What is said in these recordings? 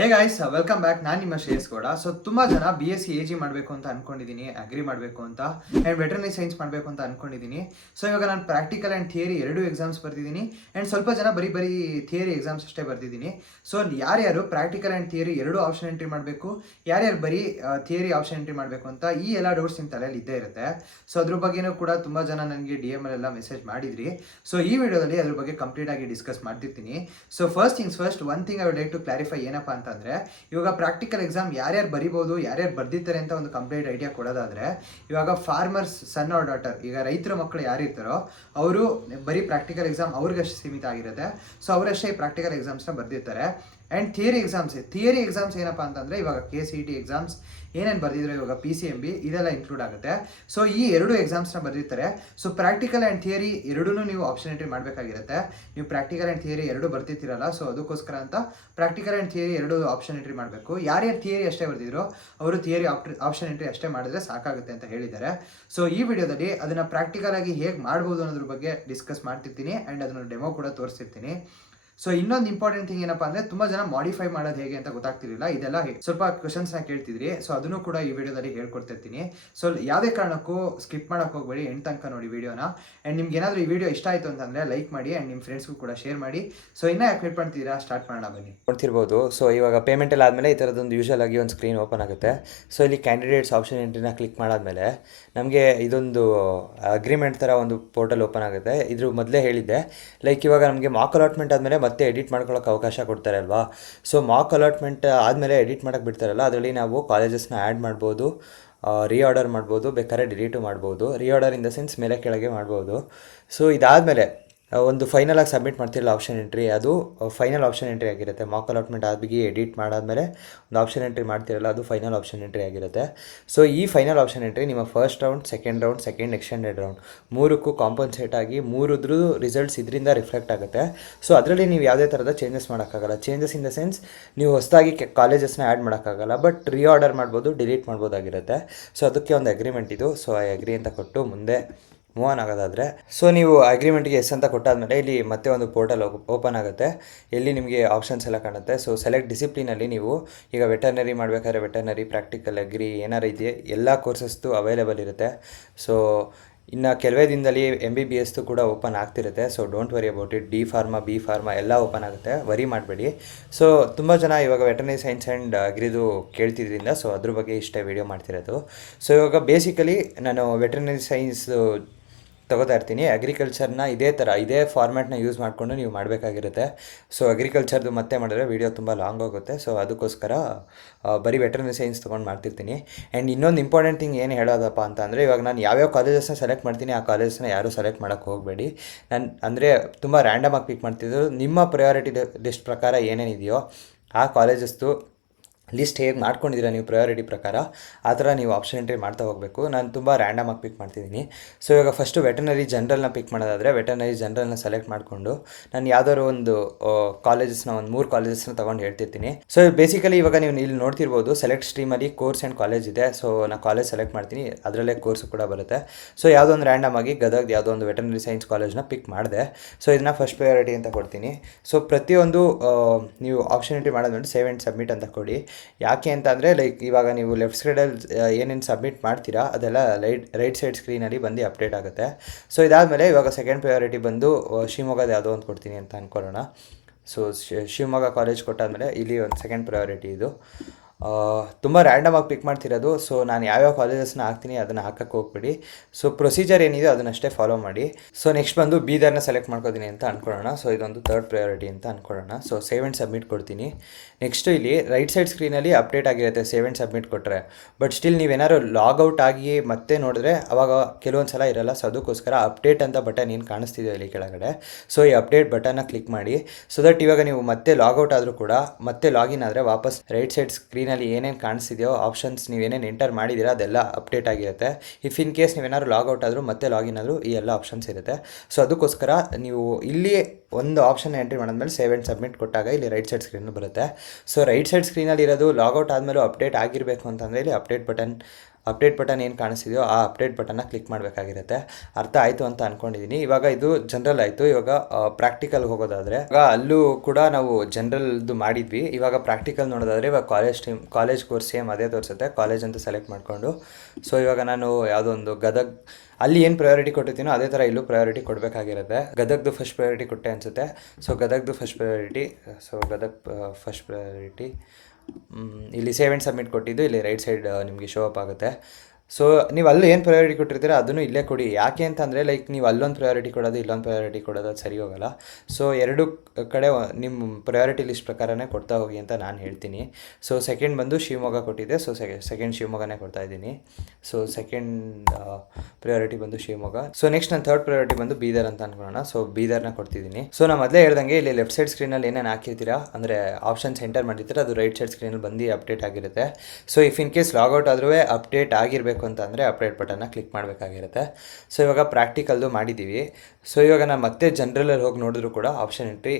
Hey guys welcome back. ನಾನು ನಿಮ್ಮ Shreyas Gowda. So ತುಂಬ ಜನ BSc AG ಮಾಡಬೇಕು ಅಂತ ಅನ್ಕೊಂಡಿದ್ದೀನಿ, ಅಗ್ರಿ ಮಾಡಬೇಕು ಅಂತ, ಆ್ಯಂಡ್ ವೆಟರ್ನರಿ ಸೈನ್ಸ್ ಮಾಡಬೇಕು ಅಂತ ಅನ್ಕೊಂಡಿದ್ದೀನಿ. ಸೊ ಇವಾಗ ನಾನು ಪ್ರಾಕ್ಟಿಕಲ್ ಆ್ಯಂಡ್ ಥಿಯರಿ ಎರಡೂ ಎಕ್ಸಾಮ್ಸ್ ಬರ್ತಿದ್ದೀನಿ, ಆ್ಯಂಡ್ ಸ್ವಲ್ಪ ಜನ ಬರೀ ಥಿಯರಿ ಎಕ್ಸಾಮ್ಸ್ ಅಷ್ಟೇ ಬರ್ತಿದ್ದೀನಿ. ಸೊ ಯಾರ್ಯಾರು ಪ್ರಾಕ್ಟಿಕಲ್ ಆ್ಯಂಡ್ ಥಿಯರಿ ಎರಡೂ ಆಪ್ಷನ್ ಎಂಟ್ರಿ ಮಾಡಬೇಕು, ಯಾರ್ಯಾರು ಬರೀ ಥಿಯರಿ ಆಪ್ಷನ್ ಎಂಟ್ರಿ ಮಾಡಬೇಕು ಅಂತ ಈ ಎಲ್ಲ ಡೌಟ್ಸ್ ನಿಮ್ಮ ತಲೆಯಲ್ಲಿ ಇದ್ದೇ ಇರುತ್ತೆ. ಸೊ ಅದ್ರ ಬಗ್ಗೆನೂ ಕೂಡ ತುಂಬ ಜನ ನನಗೆ DM ಅಲ್ಲೆಲ್ಲ ಮೆಸೇಜ್ ಮಾಡಿದ್ರಿ. ಸೊ ಈ ವಿಡಿಯೋದಲ್ಲಿ ಅದ್ರ ಬಗ್ಗೆ ಕಂಪ್ಲೀಟ್ ಆಗಿ ಡಿಸ್ಕಸ್ ಮಾಡ್ತಿರ್ತೀನಿ. So first things first, one thing I would like to clarify ಏನಪ್ಪ ಅಂತಂದರೆ, ಇವಾಗ ಪ್ರಾಕ್ಟಿಕಲ್ ಎಕ್ಸಾಮ್ ಯಾರ್ಯಾರು ಬರಿಬೋದು, ಯಾರ್ಯಾರು ಬರ್ದಿರ್ತಾರೆ ಅಂತ ಒಂದು ಕಂಪ್ಲೀಟ್ ಐಡಿಯಾ ಕೊಡೋದಾದರೆ, ಇವಾಗ ಫಾರ್ಮರ್ಸ್ ಸನ್ ಆರ್ ಡಾಟರ್, ಈಗ ರೈತರ ಮಕ್ಕಳು ಯಾರಿರ್ತಾರೋ ಅವರು ಬರೀ ಪ್ರಾಕ್ಟಿಕಲ್ ಎಕ್ಸಾಮ್ ಅವ್ರಿಗಷ್ಟು ಸೀಮಿತ ಆಗಿರುತ್ತೆ. ಸೊ ಅವರಷ್ಟೇ ಈ ಪ್ರಾಕ್ಟಿಕಲ್ ಎಕ್ಸಾಮ್ಸ್ನ ಬರ್ದಿರ್ತಾರೆ. ಆ್ಯಂಡ್ ಥಿಯರಿ ಎಕ್ಸಾಮ್ಸ್ ಏನಪ್ಪ ಅಂತಂದರೆ, ಇವಾಗ KCET ಎಕ್ಸಾಮ್ಸ್ ಏನೇನು ಬರ್ದಿದ್ರು, ಇವಾಗ PCMB ಇದೆಲ್ಲ ಇನ್ಕ್ಲೂಡ್ ಆಗುತ್ತೆ. ಸೊ ಈ ಎರಡು ಎಕ್ಸಾಮ್ಸ್ನ ಬರ್ದಿರ್ತಾರೆ. ಸೊ ಪ್ರಾಕ್ಟಿಕಲ್ ಆ್ಯಂಡ್ ಥಿಯರಿ ಎರಡೂ ನೀವು ಆಪ್ಷನ್ ಎಂಟ್ರಿ ಮಾಡಬೇಕಾಗಿರುತ್ತೆ. ನೀವು ಪ್ರಾಕ್ಟಿಕಲ್ ಆ್ಯಂಡ್ ಥಿಯರಿ ಎರಡು ಬರ್ತಿರ್ತೀರಲ್ಲ, ಸೊ ಅದಕ್ಕೋಸ್ಕರ ಅಂತ ಪ್ರಾಕ್ಟಿಕಲ್ ಆ್ಯಂಡ್ ಥಿಯರಿ ಎರಡು ಆಪ್ಷನ್ ಎಂಟ್ರಿ ಮಾಡಬೇಕು. ಯಾರ್ಯಾರು ಥಿಯರಿ ಅಷ್ಟೇ ಬರ್ದಿದ್ರು ಅವರು ಥಿಯರಿ ಆಪ್ಷನ್ ಎಂಟ್ರಿ ಅಷ್ಟೇ ಮಾಡಿದ್ರೆ ಸಾಕಾಗುತ್ತೆ ಅಂತ ಹೇಳಿದ್ದಾರೆ. ಸೊ ಈ ವಿಡಿಯೋದಲ್ಲಿ ಅದನ್ನು ಪ್ರಾಕ್ಟಿಕಲ್ ಆಗಿ ಹೇಗೆ ಮಾಡ್ಬೋದು ಅನ್ನೋದ್ರ ಬಗ್ಗೆ ಡಿಸ್ಕಸ್ ಮಾಡ್ತಿರ್ತೀನಿ, ಆ್ಯಂಡ್ ಅದನ್ನು ಡೆಮೋ ಕೂಡ ತೋರಿಸ್ತಿರ್ತೀನಿ. ಸೊ ಇನ್ನೊಂದು ಇಂಪಾರ್ಟೆಂಟ್ ಥಿಂಗ್ ಏನಪ್ಪ ಅಂದರೆ, ತುಂಬ ಜನ ಮಾಡಿಫೈ ಮಾಡೋದು ಹೇಗೆ ಅಂತ ಗೊತ್ತಾಗ್ತಿರಲಿಲ್ಲ. ಇದೆಲ್ಲ ಸ್ವಲ್ಪ ಕ್ವಶನ್ಸ್ನ ಕೇಳ್ತಿದ್ರಿ. ಸೊ ಅದನ್ನು ಕೂಡ ಈ ವಿಡಿಯೋದಲ್ಲಿ ಹೇಳ್ಕೊಡ್ತಿರ್ತೀನಿ. ಸೊ ಯಾವುದೇ ಕಾರಣಕ್ಕೂ ಸ್ಕಿಪ್ ಮಾಡೋಕೆ ಹೋಗಬೇಡಿ, ಎಂಡ್ ತನಕ ನೋಡಿ ವಿಡಿಯೋನ. ಆ್ಯಂಡ್ ನಿಮ್ಗೆ ಏನಾದರೂ ಈ ವಿಡಿಯೋ ಇಷ್ಟ ಆಯಿತು ಅಂತಂದರೆ ಲೈಕ್ ಮಾಡಿ, ಆ್ಯಂಡ್ ನಿಮ್ಮ ಫ್ರೆಂಡ್ಸ್ಗೂ ಕೂಡ ಶೇರ್ ಮಾಡಿ. ಸೊ ಇನ್ನೂ ಯಾಕೆ ವೇಟ್ ಮಾಡ್ತಿದ್ದೀರಾ, ಸ್ಟಾರ್ಟ್ ಮಾಡೋಣ ಬನ್ನಿ. ನೋಡ್ತಿರ್ಬೋದು. ಸೊ ಇವಾಗ ಪೇಮೆಂಟ್ ಎಲ್ಲ ಆದಮೇಲೆ ಈ ಥರದೊಂದು ಯೂಶಲ್ ಆಗಿ ಒಂದು ಸ್ಕ್ರೀನ್ ಓಪನ್ ಆಗುತ್ತೆ. ಸೊ ಇಲ್ಲಿ ಕ್ಯಾಂಡಿಡೇಟ್ಸ್ ಆಪ್ಷನ್ ಎಂಟ್ರಿನ ಕ್ಲಿಕ್ ಮಾಡಾದಮೇಲೆ ನಮಗೆ ಇದೊಂದು ಅಗ್ರಿಮೆಂಟ್ ಥರ ಒಂದು ಪೋರ್ಟಲ್ ಓಪನ್ ಆಗುತ್ತೆ. ಇದ್ರ ಮೊದಲೇ ಹೇಳಿದ್ದೆ, ಲೈಕ್ ಇವಾಗ ನಮಗೆ ಮಾಕ್ ಅಲಾಟ್ಮೆಂಟ್ ಆದಮೇಲೆ ಮತ್ತೆ ಎಡಿಟ್ ಮಾಡ್ಕೊಳ್ಳೋಕೆ ಅವಕಾಶ ಕೊಡ್ತಾರೆ ಅಲ್ವಾ. ಸೊ ಮಾಕ್ ಅಲಾಟ್ಮೆಂಟ್ ಆದಮೇಲೆ ಎಡಿಟ್ ಮಾಡೋಕ್ಕೆ ಬಿಡ್ತಾರಲ್ಲ, ಅದರಲ್ಲಿ ನಾವು ಕಾಲೇಜಸ್ನ ಆ್ಯಡ್ ಮಾಡ್ಬೋದು, ರೀಆರ್ಡರ್ ಮಾಡ್ಬೋದು, ಬೇಕಾದ್ರೆ ಡಿಲೀಟು ಮಾಡ್ಬೋದು. ರೀಆರ್ಡರ್ ಇನ್ ದ ಸೆನ್ಸ್ ಮೇಲೆ ಕೆಳಗೆ ಮಾಡ್ಬೋದು. ಸೊ ಇದಾದಮೇಲೆ ಒಂದು ಫೈನಲಾಗಿ ಸಬ್ಮಿಟ್ ಮಾಡ್ತಿರಲ್ಲ ಆಪ್ಷನ್ ಎಂಟ್ರಿ, ಅದು ಫೈನಲ್ ಆಪ್ಷನ್ ಎಂಟ್ರಿ ಆಗಿರುತ್ತೆ. ಮಾಕ್ ಅಲಾಟ್ಮೆಂಟ್ ಆಗಿ ಎಡಿಟ್ ಮಾಡಾದಮೇಲೆ ಒಂದು ಆಪ್ಷನ್ ಎಂಟ್ರಿ ಮಾಡ್ತಿರಲ್ಲ, ಅದು ಫೈನಲ್ ಆಪ್ಷನ್ ಎಂಟ್ರಿ ಆಗಿರುತ್ತೆ. ಸೊ ಈ ಫೈನಲ್ ಆಪ್ಷನ್ ಎಂಟ್ರಿ ನಿಮ್ಮ first round, second extended round ಮೂರಕ್ಕೂ ಕಾಂಪನ್ಸೇಟ್ ಆಗಿ ಮೂರದ್ರೂ ರಿಸಲ್ಟ್ಸ್ ಇದರಿಂದ ರಿಫ್ಲೆಕ್ಟ್ ಆಗುತ್ತೆ. ಸೊ ಅದರಲ್ಲಿ ನೀವು ಯಾವುದೇ ಥರದ ಚೇಂಜಸ್ ಮಾಡೋಕ್ಕಾಗಲ್ಲ. ಚೇಂಜಸ್ ಇನ್ ದ ಸೆನ್ಸ್ ನೀವು ಹೊಸದಾಗಿ ಕಾಲೇಜಸ್ನ ಆ್ಯಡ್ ಮಾಡೋಕ್ಕಾಗಲ್ಲ, ಬಟ್ ರೀಆರ್ಡರ್ ಮಾಡ್ಬೋದು, ಡಿಲೀಟ್ ಮಾಡ್ಬೋದಾಗಿರುತ್ತೆ. ಸೊ ಅದಕ್ಕೆ ಒಂದು ಅಗ್ರಿಮೆಂಟ್ ಇದು. ಸೊ ಆ ಅಗ್ರಿ ಅಂತ ಕೊಟ್ಟು ಮುಂದೆ ಮೂವ್ ಆನ್ ಆಗೋದಾದರೆ, ಸೊ ನೀವು ಅಗ್ರಿಮೆಂಟ್ಗೆ ಎಸ್ ಅಂತ ಕೊಟ್ಟಾದಮೇಲೆ ಇಲ್ಲಿ ಮತ್ತೆ ಒಂದು ಪೋರ್ಟಲ್ ಓಪನ್ ಆಗುತ್ತೆ. ಇಲ್ಲಿ ನಿಮಗೆ ಆಪ್ಷನ್ಸ್ ಎಲ್ಲ ಕಾಣುತ್ತೆ. ಸೊ ಸೆಲೆಕ್ಟ್ ಡಿಸಿಪ್ಲಿನಲ್ಲಿ ನೀವು ಈಗ ವೆಟರ್ನರಿ ಮಾಡಬೇಕಾದ್ರೆ ವೆಟರ್ನರಿ, ಪ್ರಾಕ್ಟಿಕಲ್, ಅಗ್ರಿ ಏನಾರು ಇದೆಯಾ ಎಲ್ಲ ಕೋರ್ಸಸ್ದು ಅವೈಲೇಬಲ್ ಇರುತ್ತೆ. ಸೊ ಇನ್ನು ಕೆಲವೇ ದಿನದಲ್ಲಿ MBBS ಕೂಡ ಓಪನ್ ಆಗ್ತಿರುತ್ತೆ. So don't worry about it. D pharma, B pharma ಎಲ್ಲ ಓಪನ್ ಆಗುತ್ತೆ, ವರಿ ಮಾಡಬೇಡಿ. ಸೊ ತುಂಬ ಜನ ಇವಾಗ ವೆಟರ್ನರಿ ಸೈನ್ಸ್ ಆ್ಯಂಡ್ ಅಗ್ರಿದು ಕೇಳ್ತಿದ್ರಿಂದ ಸೊ ಅದ್ರ ಬಗ್ಗೆ ಇಷ್ಟೇ ವೀಡಿಯೋ ಮಾಡ್ತಿರೋದು. ಸೊ ಇವಾಗ ಬೇಸಿಕಲಿ ನಾನು ವೆಟರ್ನರಿ ಸೈನ್ಸ್ ತಗೋತಾ ಇರ್ತೀನಿ. ಅಗ್ರಿಕಲ್ಚರ್ನ ಇದೇ ಫಾರ್ಮ್ಯಾಟ್ನ ಯೂಸ್ ಮಾಡಿಕೊಂಡು ನೀವು ಮಾಡಬೇಕಾಗಿರುತ್ತೆ. ಸೊ ಅಗ್ರಿಕಲ್ಚರ್ದು ಮತ್ತೆ ಮಾಡಿದ್ರೆ ವೀಡಿಯೋ ತುಂಬ ಲಾಂಗ್ ಹೋಗುತ್ತೆ. ಸೊ ಅದಕ್ಕೋಸ್ಕರ ಬರೀ ವೆಟರ್ನರಿ ಸೈನ್ಸ್ ತೊಗೊಂಡು ಮಾಡ್ತಿರ್ತೀನಿ. ಆ್ಯಂಡ್ ಇನ್ನೊಂದು ಇಂಪಾರ್ಟೆಂಟ್ ಥಿಂಗ್ ಏನು ಹೇಳೋದಪ್ಪ ಅಂತ ಅಂದರೆ, ಇವಾಗ ನಾನು ಯಾವ್ಯಾವ ಕಾಲೇಜಸ್ನ ಸೆಲೆಕ್ಟ್ ಮಾಡ್ತೀನಿ ಆ ಕಾಲೇಜಸ್ನ ಯಾರೂ ಸೆಲೆಕ್ಟ್ ಮಾಡೋಕ್ಕೆ ಹೋಗಬೇಡಿ. ನಾನು ಅಂದರೆ ತುಂಬ ರ್ಯಾಂಡಮಾಗಿ ಪಿಕ್ ಮಾಡ್ತಿದ್ದು, ನಿಮ್ಮ ಪ್ರಯಾರಿಟಿ ಲಿಸ್ಟ್ ಪ್ರಕಾರ ಏನೇನಿದೆಯೋ ಆ ಕಾಲೇಜಸ್ದು ಲಿಸ್ಟ್ ಹೇಗೆ ಮಾಡ್ಕೊಂಡಿದ್ದೀರಾ ನೀವು ಪ್ರಯಾರಿಟಿ ಪ್ರಕಾರ, ಆ ಥರ ನೀವು ಆಪ್ಷನ್ ಎಂಟ್ರಿ ಮಾಡ್ತಾ ಹೋಗಬೇಕು. ನಾನು ತುಂಬ ರ್ಯಾಂಡಮಾಗಿ ಪಿಕ್ ಮಾಡ್ತಿದ್ದೀನಿ. ಸೊ ಇವಾಗ ಫಸ್ಟು ವೆಟರ್ನರಿ ಜನರಲ್ನ ಪಿಕ್ ಮಾಡೋದಾದರೆ, ವೆಟರ್ನರಿ ಜನರಲ್ನ ಸೆಲೆಕ್ಟ್ ಮಾಡಿಕೊಂಡು ನಾನು ಯಾವ್ದಾದ್ರು ಒಂದು ಕಾಲೇಜಸ್ನ ಒಂದು 3 ಕಾಲೇಜಸ್ನ ತೊಗೊಂಡು ಹೇಳ್ತಿರ್ತೀನಿ. ಸೊ ಬೇಸಿಕಲಿ ಇವಾಗ ನೀವು ಇಲ್ಲಿ ನೋಡ್ತಿರ್ಬೋದು, ಸೆಲೆಕ್ಟ್ ಸ್ಟ್ರೀಮಲ್ಲಿ ಕೋರ್ಸ್ ಆ್ಯಂಡ್ ಕಾಲೇಜ್ ಇದೆ. ಸೊ ನಾನು ಕಾಲೇಜ್ ಸೆಲೆಕ್ಟ್ ಮಾಡ್ತೀನಿ, ಅದರಲ್ಲೇ ಕೋರ್ಸು ಕೂಡ ಬರುತ್ತೆ. ಸೊ ಯಾವುದೋ ಒಂದು ರ್ಯಾಂಡಮ್ ಆಗಿ ಗದಗ ಯಾವುದೋ ಒಂದು ವೆಟರ್ನರಿ ಸೈನ್ಸ್ ಕಾಲೇಜ್ನ ಪಿಕ್ ಮಾಡಿದೆ. ಸೊ ಇದನ್ನ ಫಸ್ಟ್ ಪ್ರಯಾರಿಟಿ ಅಂತ ಕೊಡ್ತೀನಿ. ಸೊ ಪ್ರತಿಯೊಂದು ನೀವು ಆಪ್ಷನ್ ಎಂಟ್ರಿ ಮಾಡೋದ್ಮೇಲೆ ಸೇವ್ ಆ್ಯಂಡ್ ಸಬ್ಮಿಟ್ ಅಂತ ಕೊಡಿ. ಯಾಕೆ ಅಂತ ಅಂದರೆ, ಲೈಕ್ ಇವಾಗ ನೀವು ಲೆಫ್ಟ್ ಸೈಡಲ್ಲಿ ಏನೇನು ಸಬ್ಮಿಟ್ ಮಾಡ್ತೀರಾ ಅದೆಲ್ಲ ರೈಟ್ ಸೈಡ್ ಸ್ಕ್ರೀನಲ್ಲಿ ಬಂದು ಅಪ್ಡೇಟ್ ಆಗುತ್ತೆ. ಸೊ ಇದಾದಮೇಲೆ ಇವಾಗ ಸೆಕೆಂಡ್ ಪ್ರಯಾರಿಟಿ ಬಂದು ಶಿವಮೊಗ್ಗದ ಯಾವುದೋ ಒಂದು ಕೊಡ್ತೀನಿ ಅಂತ ಅಂದ್ಕೊಳ್ಳೋಣ. ಸೊ ಶಿವಮೊಗ್ಗ ಕಾಲೇಜ್ ಕೊಟ್ಟಾದಮೇಲೆ ಇಲ್ಲಿ ಒಂದು ಸೆಕೆಂಡ್ ಪ್ರಯಾರಿಟಿ ಇದು. ತುಂಬ ರ್ಯಾಂಡಮಾಗಿ ಪಿಕ್ ಮಾಡ್ತಿರೋದು. ಸೊ ನಾನು ಯಾವ್ಯಾವ ಕಾಲೇಜಸ್ನ ಹಾಕ್ತೀನಿ ಅದನ್ನು ಹಾಕಕ್ಕೆ ಹೋಗ್ಬಿಡಿ. ಸೊ ಪ್ರೊಸೀಜರ್ ಏನಿದೆ ಅದನ್ನಷ್ಟೇ ಫಾಲೋ ಮಾಡಿ. ಸೊ ನೆಕ್ಸ್ಟ್ ಬಂದು ಬೀದರ್ನ ಸೆಲೆಕ್ಟ್ ಮಾಡ್ಕೋತೀನಿ ಅಂತ ಅಂದ್ಕೊಳ್ಳೋಣ. ಸೊ ಇದೊಂದು ಥರ್ಡ್ ಪ್ರಯಾರಿಟಿ ಅಂತ ಅಂದ್ಕೊಳ್ಳೋಣ. ಸೊ ಸೇವ್ ಆ್ಯಂಡ್ ಸಬ್ಮಿಟ್ ಕೊಡ್ತೀನಿ. ನೆಕ್ಸ್ಟು ಇಲ್ಲಿ ರೈಟ್ ಸೈಡ್ ಸ್ಕ್ರೀನಲ್ಲಿ ಅಪ್ಡೇಟ್ ಆಗಿರುತ್ತೆ ಸೇವ್ ಆ್ಯಂಡ್ ಸಬ್ಮಿಟ್ ಕೊಟ್ಟರೆ. ಬಟ್ ಸ್ಟಿಲ್ ನೀವೇನಾದ್ರು ಲಾಗೌಟ್ ಆಗಿ ಮತ್ತೆ ನೋಡಿದ್ರೆ ಅವಾಗ ಕೆಲವೊಂದು ಸಲ ಇರಲ್ಲ. ಸೊ ಅದಕ್ಕೋಸ್ಕರ ಅಪ್ಡೇಟ್ ಅಂತ ಬಟನ್ ಏನು ಕಾಣಿಸ್ತಿದೆ ಇಲ್ಲಿ ಕೆಳಗಡೆ, ಸೊ ಈ ಅಪ್ಡೇಟ್ ಬಟನ್ನ ಕ್ಲಿಕ್ ಮಾಡಿ. ಸೊ ದಟ್ ಇವಾಗ ನೀವು ಮತ್ತೆ ಲಾಗೌಟ್ ಆದರೂ ಕೂಡ ಮತ್ತೆ ಲಾಗಿನ್ ಆದರೆ ವಾಪಸ್ ರೈಟ್ ಸೈಡ್ ಸ್ಕ್ರೀನಲ್ಲಿ ಏನೇನು ಕಾಣಿಸ್ತಿದೆಯೋ ಆಪ್ಷನ್ಸ್ ನೀವೇನೇನು ಎಂಟರ್ ಮಾಡಿದ್ದೀರಾ ಅದೆಲ್ಲ ಅಪ್ಡೇಟ್ ಆಗಿರುತ್ತೆ. ಇಫ್ ಇನ್ ಕೇಸ್ ನೀವೇನಾದ್ರು ಲಾಗೌಟ್ ಆದರೂ ಮತ್ತೆ ಲಾಗಿನ್ ಆದರೂ ಈ ಎಲ್ಲ ಆಪ್ಷನ್ಸ್ ಇರುತ್ತೆ. ಸೊ ಅದಕ್ಕೋಸ್ಕರ ನೀವು ಇಲ್ಲಿ ಒಂದು ಆಪ್ಷನ್ ಎಂಟ್ರಿ ಮಾಡಿದ್ಮೇಲೆ ಸೇವ್ ಆ್ಯಂಡ್ ಸಬ್ಮಿಟ್ ಕೊಟ್ಟಾಗ ಇಲ್ಲಿ ರೈಟ್ ಸೈಡ್ ಸ್ಕ್ರೀನ್ ಬರುತ್ತೆ. ಸೊ ರೈಟ್ ಸೈಡ್ ಸ್ಕ್ರೀನಲ್ಲಿ ಇರೋದು ಲಾಗೌಟ್ ಆದಮೇಲೂ ಅಪ್ಡೇಟ್ ಆಗಿರಬೇಕು ಅಂತಂದರೆ ಇಲ್ಲಿ ಅಪ್ಡೇಟ್ ಬಟನ್ ಅಪ್ಡೇಟ್ ಬಟನ್ ಏನು ಕಾಣಿಸ್ತಿದೆಯೋ ಆ ಅಪ್ಡೇಟ್ ಬಟನ್ನ ಕ್ಲಿಕ್ ಮಾಡಬೇಕಾಗಿರುತ್ತೆ. ಅರ್ಥ ಆಯಿತು ಅಂತ ಅಂದ್ಕೊಂಡಿದ್ದೀನಿ. ಇವಾಗ ಇದು ಜನರಲ್ ಆಯಿತು. ಇವಾಗ ಪ್ರಾಕ್ಟಿಕಲ್ಗೆ ಹೋಗೋದಾದರೆ ಇವಾಗ ಅಲ್ಲೂ ಕೂಡ ನಾವು ಜನರಲ್ದು ಮಾಡಿದ್ವಿ. ಇವಾಗ ಪ್ರಾಕ್ಟಿಕಲ್ ನೋಡೋದಾದರೆ ಇವಾಗ ಕಾಲೇಜ್ ಕೋರ್ಸ್ ಸೇಮ್ ಅದೇ ತೋರಿಸುತ್ತೆ. ಕಾಲೇಜ್ ಅಂತ ಸೆಲೆಕ್ಟ್ ಮಾಡಿಕೊಂಡು ಸೊ ಇವಾಗ ನಾನು ಯಾವುದೋ ಒಂದು ಗದಗ್ ಅಲ್ಲಿ ಏನು ಪ್ರಯಾರಿಟಿ ಕೊಟ್ಟಿರ್ತೀನೋ ಅದೇ ಥರ ಇಲ್ಲೂ ಪ್ರಯಾರಿಟಿ ಕೊಡಬೇಕಾಗಿರುತ್ತೆ. ಗದಗ್ದು ಫಸ್ಟ್ ಪ್ರಯಾರಿಟಿ ಕೊಟ್ಟೆ ಅನಿಸುತ್ತೆ. ಸೊ ಗದಗ್ದು first priority. So Gadag first priority ಇಲ್ಲಿ ಸೇವ್ ಆ್ಯಂಡ್ ಸಬ್ಮಿಟ್ ಕೊಟ್ಟಿದ್ದು ಇಲ್ಲಿ ರೈಟ್ ಸೈಡ್ ನಿಮಗೆ ಶೋ ಅಪ್ ಆಗುತ್ತೆ. ಸೊ ನೀವು ಅಲ್ಲಿ ಏನು ಪ್ರಯಾರಿಟಿ ಕೊಟ್ಟಿರ್ತೀರ ಅದನ್ನು ಇಲ್ಲೇ ಕೊಡಿ. ಯಾಕೆ ಅಂತಂದರೆ ಲೈಕ್ ನೀವು ಅಲ್ಲೊಂದು ಪ್ರಯಾರಿಟಿ ಕೊಡೋದು ಇಲ್ಲೊಂದು ಪ್ರಯಾರಿಟಿ ಕೊಡೋದು ಅದು ಸರಿ ಹೋಗೋಲ್ಲ. ಸೊ ಎರಡು ಕಡೆ ನಿಮ್ಮ ಪ್ರಯಾರಿಟಿ ಲಿಸ್ಟ್ ಪ್ರಕಾರನೇ ಕೊಡ್ತಾ ಹೋಗಿ ಅಂತ ನಾನು ಹೇಳ್ತೀನಿ. ಸೊ ಸೆಕೆಂಡ್ ಬಂದು ಶಿವಮೊಗ್ಗ ಕೊಟ್ಟಿದ್ದೆ. ಸೊ ಸೆಕೆಂಡ್ ಶಿವಮೊಗ್ಗನೇ ಕೊಡ್ತಾ ಇದ್ದೀನಿ. ಸೊ ಸೆಕೆಂಡ್ ಪ್ರಯಾರಿಟಿ ಬಂದು ಶಿವಮೊಗ್ಗ. ಸೊ ನೆಕ್ಸ್ಟ್ ನಾನು ಥರ್ಡ್ ಪ್ರಯಾರಿಟಿ ಬಂದು ಬೀದರ್ ಅಂತ ಅನ್ಕೊಳ್ಳೋಣ. ಸೊ ಬೀದರ್ನ ಕೊಡ್ತಿದ್ದೀನಿ. ಸೊ ನಾನು ಮೊದಲೇ ಹೇಳ್ದಂಗೆ ಇಲ್ಲಿ ಲೆಫ್ಟ್ ಸೈಡ್ ಸ್ಕ್ರೀನಲ್ಲಿ ಏನೇನು ಹಾಕಿರ್ತೀರಾ ಅಂದರೆ ಆಪ್ಷನ್ಸ್ ಎಂಟರ್ ಮಾಡಿರ್ತೀರ ಅದು ರೈಟ್ ಸೈಡ್ ಸ್ಕ್ರೀನಲ್ಲಿ ಬಂದು ಅಪ್ಡೇಟ್ ಆಗಿರುತ್ತೆ. So if in case logout ಆದರೂ ಅಪ್ಡೇಟ್ ಆಗಿರಬೇಕು ಅಂತ ಅಂದರೆ ಅಪ್ಡೇಟ್ ಬಟನ್ನ ಕ್ಲಿಕ್ ಮಾಡಬೇಕಾಗಿರುತ್ತೆ. ಸೊ ಇವಾಗ ಪ್ರಾಕ್ಟಿಕಲ್ದು ಮಾಡಿದ್ದೀವಿ. ಸೊ ಇವಾಗ ನಾನು ಮತ್ತೆ ಜನರಲಲ್ಲಿ ಹೋಗಿ ನೋಡಿದ್ರು ಕೂಡ ಆಪ್ಷನ್ ಎಂಟ್ರಿ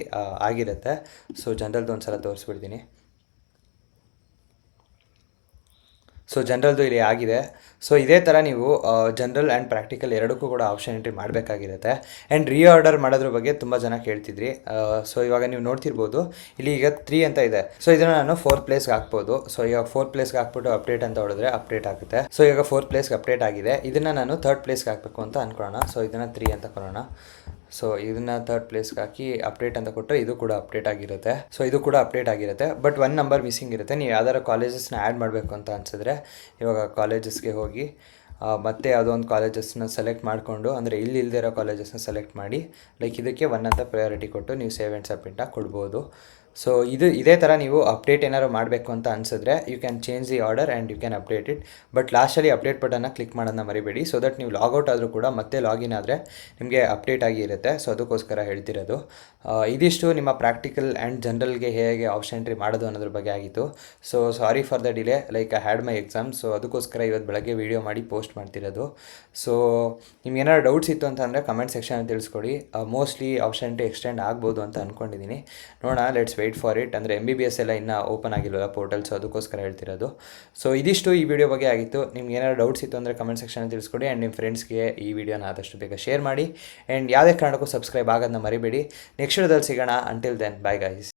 ಆಗಿರುತ್ತೆ. ಸೊ ಜನರಲ್ದು ಒಂದು ಸಲ ತೋರಿಸ್ಬಿಡ್ತೀನಿ. ಸೊ ಜನರಲ್ದು ಇಲ್ಲಿ ಆಗಿದೆ. ಸೊ ಇದೇ ಥರ ನೀವು ಜನರಲ್ ಆ್ಯಂಡ್ ಪ್ರಾಕ್ಟಿಕಲ್ ಎರಡಕ್ಕೂ ಕೂಡ ಆಪ್ಷನ್ ಎಂಟ್ರಿ ಮಾಡಬೇಕಾಗಿರುತ್ತೆ. ಆ್ಯಂಡ್ ರೀಆರ್ಡರ್ ಮಾಡೋದ್ರ ಬಗ್ಗೆ ತುಂಬ ಜನ ಕೇಳ್ತಿದ್ರಿ. ಸೊ ಇವಾಗ ನೀವು ನೋಡ್ತಿರ್ಬೋದು ಇಲ್ಲಿ ಈಗ 3 ಅಂತ ಇದೆ. ಸೊ ಇದನ್ನು ನಾನು 4th ಪ್ಲೇಸ್ಗೆ ಹಾಕ್ಬೋದು. ಸೊ ಇವಾಗ 4th ಪ್ಲೇಸ್ಗೆ ಹಾಕ್ಬಿಟ್ಟು ಅಪ್ಡೇಟ್ ಅಂತ ಹೊಡೆದ್ರೆ ಅಪ್ಡೇಟ್ ಆಗುತ್ತೆ. ಸೊ ಇವಾಗ 4th ಪ್ಲೇಸ್ಗೆ ಅಪ್ಡೇಟ್ ಆಗಿದೆ. ಇದನ್ನು ನಾನು 3rd ಪ್ಲೇಸ್ಗೆ ಹಾಕಬೇಕು ಅಂತ ಅಂದ್ಕೊಳ್ಳೋಣ. ಸೊ ಇದನ್ನು 3 ಅಂತ ಕೊಡೋಣ. ಸೊ ಇದನ್ನು 3rd ಪ್ಲೇಸ್ಗೆ ಹಾಕಿ ಅಪ್ಡೇಟ್ ಅಂತ ಕೊಟ್ಟರೆ ಇದು ಕೂಡ ಅಪ್ಡೇಟ್ ಆಗಿರುತ್ತೆ. ಸೊ ಇದು ಕೂಡ ಅಪ್ಡೇಟ್ ಆಗಿರುತ್ತೆ. ಬಟ್ 1 ನಂಬರ್ ಮಿಸ್ಸಿಂಗ್ ಇರುತ್ತೆ. ನೀವು ಯಾವ್ದಾರು ಕಾಲೇಜಸ್ನ ಆ್ಯಡ್ ಮಾಡಬೇಕು ಅಂತ ಅನಿಸಿದ್ರೆ ಇವಾಗ ಕಾಲೇಜಸ್ಗೆ ಹೋಗಿ ಮತ್ತೆ ಯಾವುದೋ ಒಂದು ಕಾಲೇಜಸ್ನ ಸೆಲೆಕ್ಟ್ ಮಾಡಿಕೊಂಡು ಅಂದರೆ ಇಲ್ಲಿ ಇಲ್ಲದೇ ಇರೋ ಕಾಲೇಜಸ್ನ ಸೆಲೆಕ್ಟ್ ಮಾಡಿ ಲೈಕ್ ಇದಕ್ಕೆ 1 ಅಂತ ಪ್ರಯಾರಿಟಿ ಕೊಟ್ಟು ನೀವು ಸೇವ್ ಆ್ಯಂಡ್ ಸಬ್ಮಿಟ್ನ ಕೊಡ್ಬೋದು. ಸೊ ಇದೇ ಥರ ನೀವು ಅಪ್ಡೇಟ್ ಏನಾದ್ರು ಮಾಡಬೇಕು ಅಂತ ಅನಿಸಿದ್ರೆ you can change the order and you can update it. But ಲಾಸ್ಟಲ್ಲಿ ಅಪ್ಡೇಟ್ ಬಟನ್ನ ಕ್ಲಿಕ್ ಮಾಡೋದನ್ನ ಮರಿಬೇಡಿ. ಸೊ ದಟ್ ನೀವು ಲಾಗೌಟ್ ಆದರೂ ಕೂಡ ಮತ್ತೆ ಲಾಗಿನ್ ಆದರೆ ನಿಮಗೆ ಅಪ್ಡೇಟ್ ಆಗಿ ಇರುತ್ತೆ. ಸೊ ಅದಕ್ಕೋಸ್ಕರ ಹೇಳ್ತಿರೋದು. ಇದಿಷ್ಟು ನಿಮ್ಮ ಪ್ರಾಕ್ಟಿಕಲ್ ಆ್ಯಂಡ್ ಜನರಲ್ಗೆ ಹೇಗೆ ಆಪ್ಷನ್ ಎಂಟ್ರಿ ಮಾಡೋದು ಅನ್ನೋದ್ರ ಬಗ್ಗೆ ಆಗಿತ್ತು. So sorry for the delay. Like I had my exam. So ಅದಕ್ಕೋಸ್ಕರ ಇವತ್ತು ಬೆಳಗ್ಗೆ ವೀಡಿಯೋ ಮಾಡಿ ಪೋಸ್ಟ್ ಮಾಡ್ತಿರೋದು. ಸೊ ನಿಮ್ಗೆ ಏನಾದ್ರು ಡೌಟ್ಸ್ ಇತ್ತು ಅಂತಂದರೆ ಕಮೆಂಟ್ ಸೆಕ್ಷನಲ್ಲಿ ತಿಳಿಸ್ಕೊಡಿ. ಮೋಸ್ಟ್ಲಿ ಆಪ್ಷನ್ ಎಂಟ್ರಿ ಎಕ್ಸ್ಟೆಂಡ್ ಆಗ್ಬೋದು ಅಂತ ಅಂದ್ಕೊಂಡಿದ್ದೀನಿ. ನೋಡೋಣ, ಲೆಟ್ಸ್ ವೆಯ್ಟ್ ಫಾರ್ ಇಟ್. ಅಂದರೆ MBBS ಎಲ್ಲ ಇನ್ನೂ ಓಪನ್ ಆಗಿಲ್ವಲ್ಲ ಪೋರ್ಟಲ್. ಸೊ ಅದಕ್ಕೋಸ್ಕರ ಹೇಳ್ತಿರೋದು. ಸೊ ಇದಿಷ್ಟು ಈ ವಿಡಿಯೋ ಬಗ್ಗೆ ಆಗಿತ್ತು. ನಿಮ್ಗೆ ಏನಾದ್ರು ಡೌಟ್ಸ್ ಇತ್ತು ಅಂದರೆ ಕಮೆಂಟ್ ಸೆಕ್ಷನಲ್ಲಿ ತಿಳಿಸ್ಕೊಡಿ. ಆ್ಯಂಡ್ ನಿಮ್ಮ ಫ್ರೆಂಡ್ಸ್ಗೆ ಈ ವಿಡಿಯೋನ ಆದಷ್ಟು ಬೇಗ ಶೇರ್ ಮಾಡಿ. ಆ್ಯಂಡ್ ಯಾವುದೇ ಕಾರಣಕ್ಕೂ ಸಬ್ಸ್ಕ್ರೈಬ್ ಆಗೋದನ್ನ ಮರಿಬೇಡಿ. ನೆಕ್ಸ್ಟ್ ವಿಡಿಯೋದಲ್ಲಿ ಸಿಗೋಣ. Until then, bye guys.